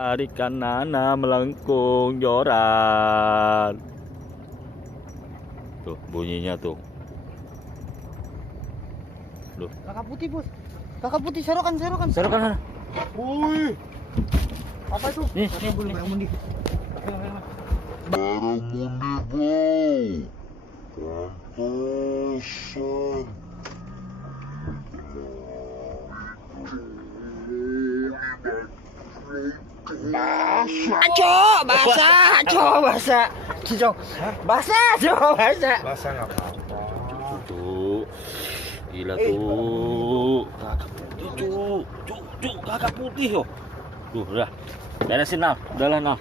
Ikan nana melengkung joran. Tuh bunyinya tuh. Duh. Kakak putih, Bos. Kakak putih, serokan. Serokan. Wih. Apa itu? Nih, barang mundi. Barang mundi bau. Pantesan. Basah. Basah nggak apa-apa. Tuh. Gila tuh. Kakak putih, Cuk, kakak putih yo. Duh, udah. Beresin Nal. Udahlah Nal.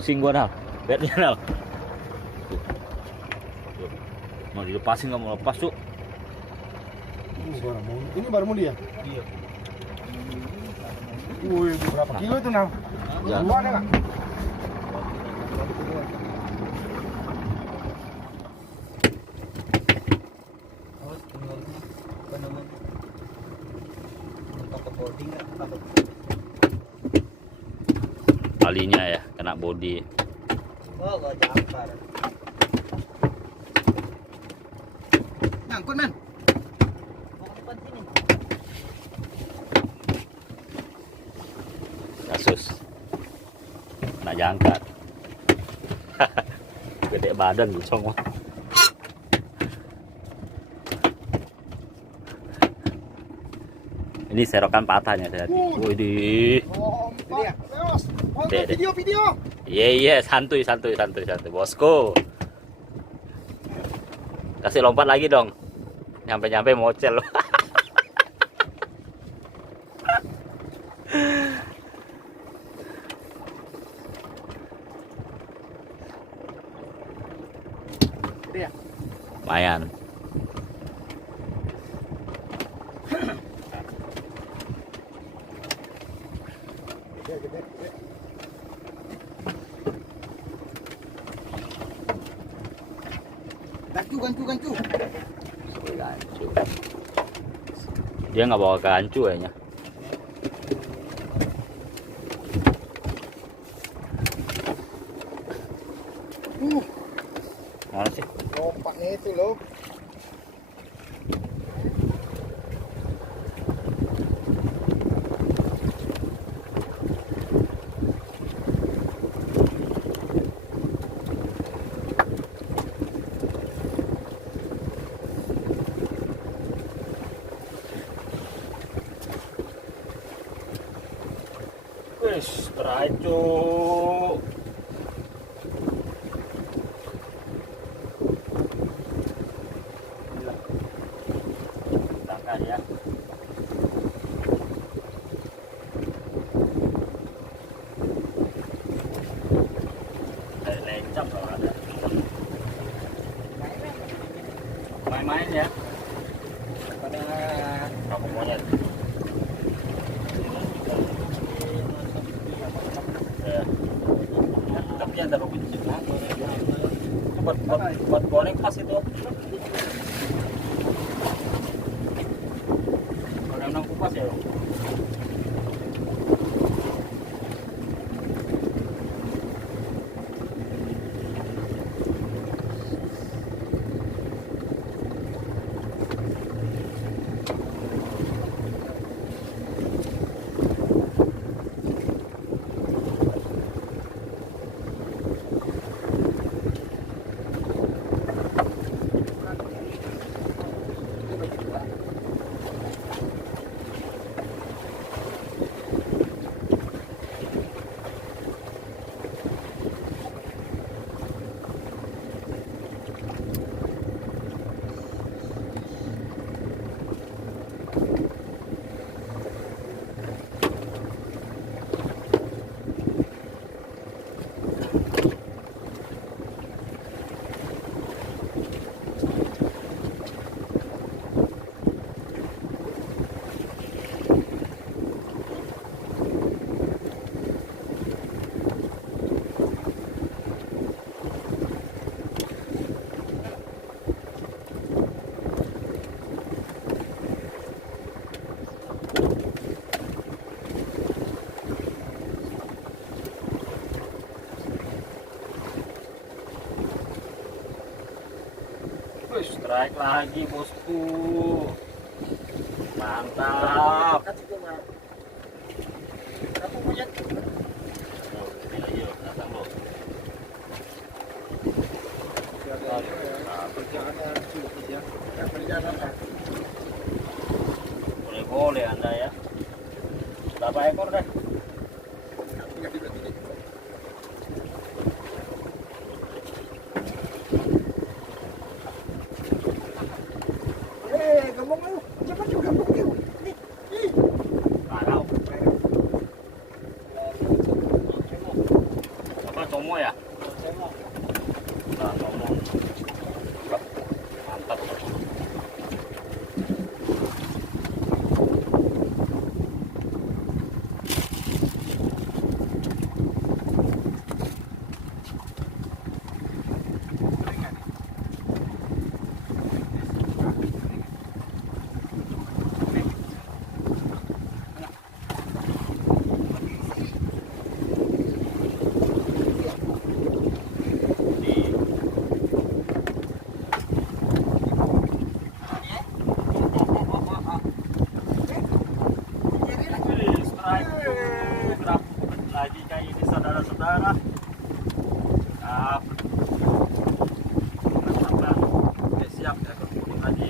Sing gua Nal. Bednya Nal. Tuh. Mau dilepasin nggak mau lepas, Cuk. Ini baru mundi ya? Iya. Wih, berapa kilo itu Nang? Ya. Dua ada nggak? Kalinya ya kena body. Oh, gua jangkar. Nyangkut, men. Mau ke depan sini. Kasus kena jangkar. Gede badan Lucong mah. Ini serokan patahnya tadi. Widih. Ombak, Leos. Dek. Video. Iya, santuy bosku. Kasih lompat lagi dong. Nyampe mocel. Gede ya? Lumayan. Gede. Gancu. Gancu. Dia nggak bawa gancu kayaknya. Mana sih? Lompatnya itu loh. Wis, teracu. Tangkap ya. Dari lencap kalau ada. Main-main ya. Pada kamu monyet. Tapi ada robin juga. Buat goreng pas itu. Goreng kupas ya. strike lagi bosku. Mantap. Kamu punya Oh, ayo datang lo. Kerjaannya sudah kerja. Ya kerjaan apa? Boleh Anda ya. Berapa ekor deh? Punya juga tidak. Gembong lu. Cepat juga gembong lu. Tahu. Apa tomo ya? Nah, tomo. Mantap. Lagi kayak ini saudara-saudara. Siap. Mantap. Oke, siap ya berkumpul lagi.